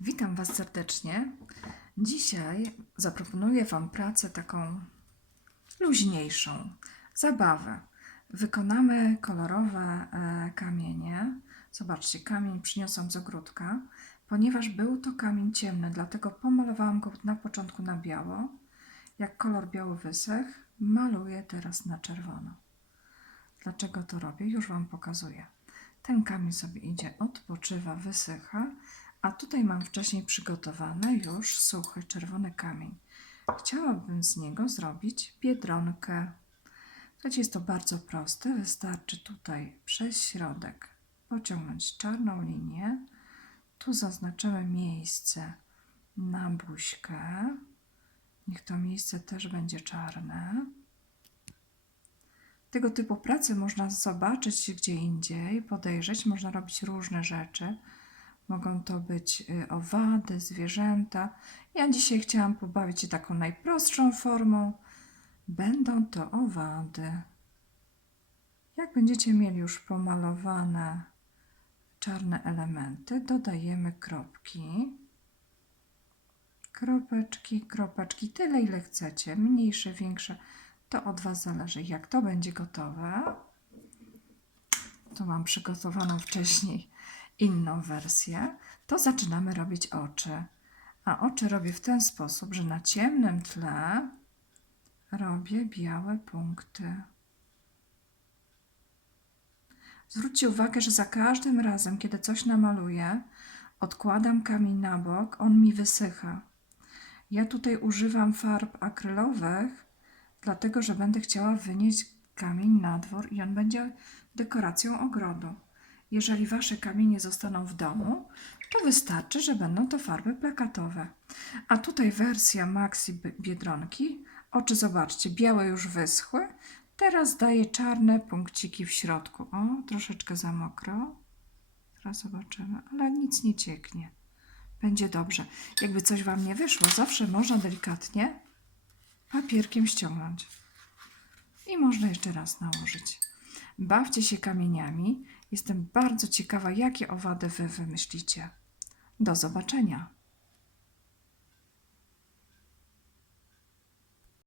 Witam Was serdecznie. Dzisiaj zaproponuję Wam pracę taką luźniejszą, zabawę. Wykonamy kolorowe e, kamienie. Zobaczcie, kamień przyniosłam z ogródka. Ponieważ był to kamień ciemny, dlatego pomalowałam go na początku na biało. Jak kolor biały wysechł, maluję teraz na czerwono. Dlaczego to robię? Już Wam pokazuję. Ten kamień sobie idzie, odpoczywa, wysycha, a tutaj mam wcześniej przygotowany już suchy czerwony kamień. Chciałabym z niego zrobić biedronkę. Słuchajcie, jest to bardzo proste. Wystarczy tutaj przez środek pociągnąć czarną linię. Tu zaznaczymy miejsce na buźkę. Niech to miejsce też będzie czarne. Tego typu pracy można zobaczyć gdzie indziej, podejrzeć, można robić różne rzeczy. Mogą to być y, owady, zwierzęta. Ja dzisiaj chciałam pobawić się taką najprostszą formą. Będą to owady. Jak będziecie mieli już pomalowane czarne elementy, dodajemy kropki. Kropeczki, kropeczki, tyle ile chcecie, mniejsze, większe. To od Was zależy, jak to będzie gotowe. Tu mam przygotowaną wcześniej inną wersję. To zaczynamy robić oczy. A oczy robię w ten sposób, że na ciemnym tle robię białe punkty. Zwróćcie uwagę, że za każdym razem, kiedy coś namaluję, odkładam kamień na bok, on mi wysycha. Ja tutaj używam farb akrylowych, dlatego że będę chciała wynieść kamień na dwór i on będzie dekoracją ogrodu. Jeżeli wasze kamienie zostaną w domu, to wystarczy, że będą to farby plakatowe. A tutaj wersja Maxi Bi- Biedronki. Oczy zobaczcie, białe już wyschły. Teraz daję czarne punkciki w środku. O, troszeczkę za mokro. Teraz zobaczymy, ale nic nie cieknie. Będzie dobrze. Jakby coś Wam nie wyszło, zawsze można delikatnie papierkiem ściągnąć. I można jeszcze raz nałożyć. Bawcie się kamieniami. Jestem bardzo ciekawa, jakie owady Wy wymyślicie. Do zobaczenia.